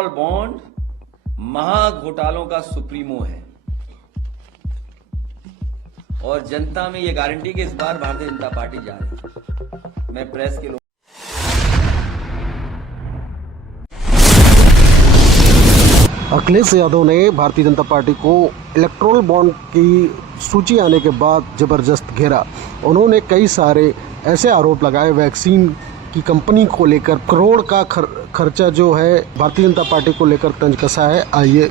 Electoral bond महाघोटालों का supremo है और जनता में ये गारंटी कि इस बार भारतीय जनता पार्टी जा रही है। मैं प्रेस के लोग अखिलेश यादव ने भारतीय जनता पार्टी को इलेक्टोरल बॉन्ड की सूची आने के बाद जबरदस्त घेरा। उन्होंने कई सारे ऐसे आरोप लगाए, वैक्सीन की कंपनी को लेकर करोड़ का खर्चा जो है भारतीय जनता पार्टी को लेकर तंज कसा है। आइए,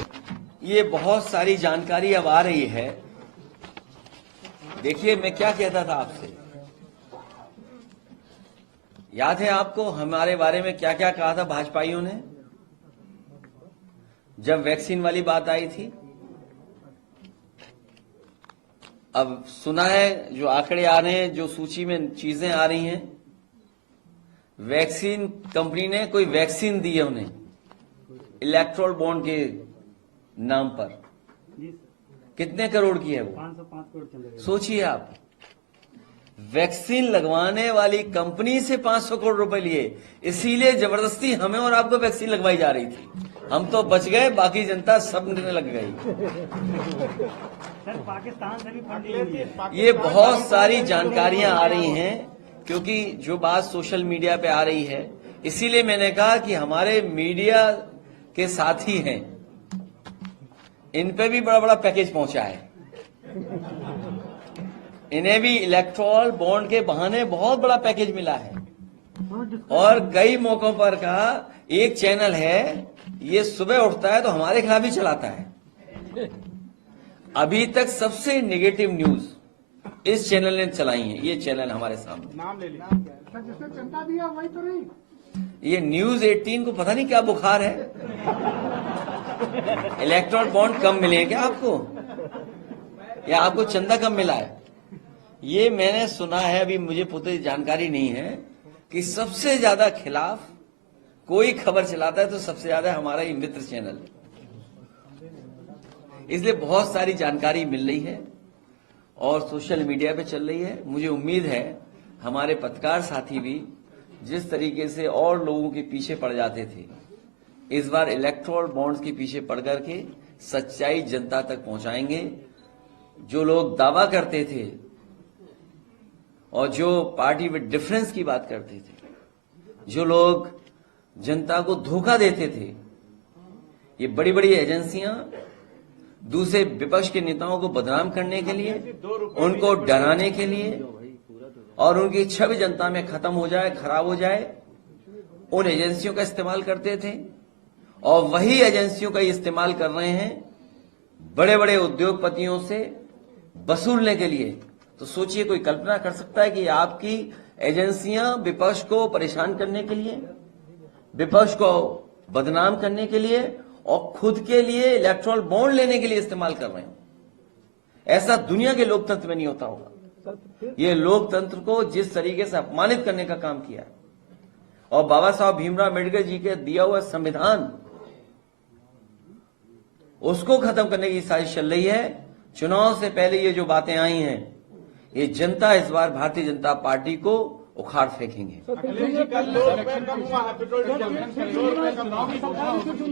ये बहुत सारी जानकारी अब आ रही है। देखिए, मैं क्या कहता था आपसे, याद है आपको हमारे बारे में क्या क्या कहा था भाजपाइयों ने जब वैक्सीन वाली बात आई थी? अब सुना है जो आंकड़े आ रहे हैं, जो सूची में चीजें आ रही हैं, वैक्सीन कंपनी ने कोई वैक्सीन दी है उन्हें इलेक्टोरल बॉन्ड के नाम पर। कितने करोड़ की है वो? 505 करोड़। सोचिए आप, वैक्सीन लगवाने वाली कंपनी से 500 करोड़ रुपए लिए, इसीलिए जबरदस्ती हमें और आपको वैक्सीन लगवाई जा रही थी। हम तो बच गए, बाकी जनता सब मिलने लग गई। सर, पाकिस्तान से भी फंडिंग। ये बहुत सारी जानकारियां आ रही हैं, क्योंकि जो बात सोशल मीडिया पे आ रही है, इसीलिए मैंने कहा कि हमारे मीडिया के साथी हैं, इन पे भी बड़ा बड़ा पैकेज पहुंचा है। इन्हें भी इलेक्टोरल बॉन्ड के बहाने बहुत बड़ा पैकेज मिला है और कई मौकों पर कहा, एक चैनल है ये सुबह उठता है तो हमारे खिलाफ ही चलाता है। अभी तक सबसे नेगेटिव न्यूज इस चैनल ने चलाई है। ये चैनल हमारे सामने नाम ले लिया। जिसने चंदा दिया वही तो नहीं। ये न्यूज 18 को पता नहीं क्या बुखार है। इलेक्टोरल बॉन्ड कम मिले हैं क्या आपको, या आपको चंदा कम मिला है? ये मैंने सुना है, अभी मुझे पूरी जानकारी नहीं है, कि सबसे ज्यादा खिलाफ कोई खबर चलाता है तो सबसे ज्यादा हमारा ही मित्र चैनल। इसलिए बहुत सारी जानकारी मिल रही है और सोशल मीडिया पे चल रही है। मुझे उम्मीद है हमारे पत्रकार साथी भी जिस तरीके से और लोगों के पीछे पड़ जाते थे, इस बार इलेक्टोरल बॉन्ड्स के पीछे पड़ करके सच्चाई जनता तक पहुंचाएंगे। जो लोग दावा करते थे और जो पार्टी विद डिफरेंस की बात करते थे, जो लोग जनता को धोखा देते थे, ये बड़ी बड़ी एजेंसियां दूसरे विपक्ष के नेताओं को बदनाम करने के लिए, उनको डराने के लिए और उनकी छवि जनता में खत्म हो जाए, खराब हो जाए, उन एजेंसियों का इस्तेमाल करते थे। और वही एजेंसियों का इस्तेमाल कर रहे हैं बड़े बड़े उद्योगपतियों से वसूलने के लिए। तो सोचिए, कोई कल्पना कर सकता है कि आपकी एजेंसियां विपक्ष को परेशान करने के लिए, विपक्ष को बदनाम करने के लिए और खुद के लिए इलेक्टोरल बॉन्ड लेने के लिए इस्तेमाल कर रहे हैं? ऐसा दुनिया के लोकतंत्र में नहीं होता होगा। ये लोकतंत्र को जिस तरीके से अपमानित करने का काम किया और बाबा साहब भीमराव अम्बेडकर जी के दिया हुआ संविधान, उसको खत्म करने की साजिश चल रही है। चुनाव से पहले ये जो बातें आई हैं, ये जनता इस बार भारतीय जनता पार्टी को उखाड़ फेंकेंगे।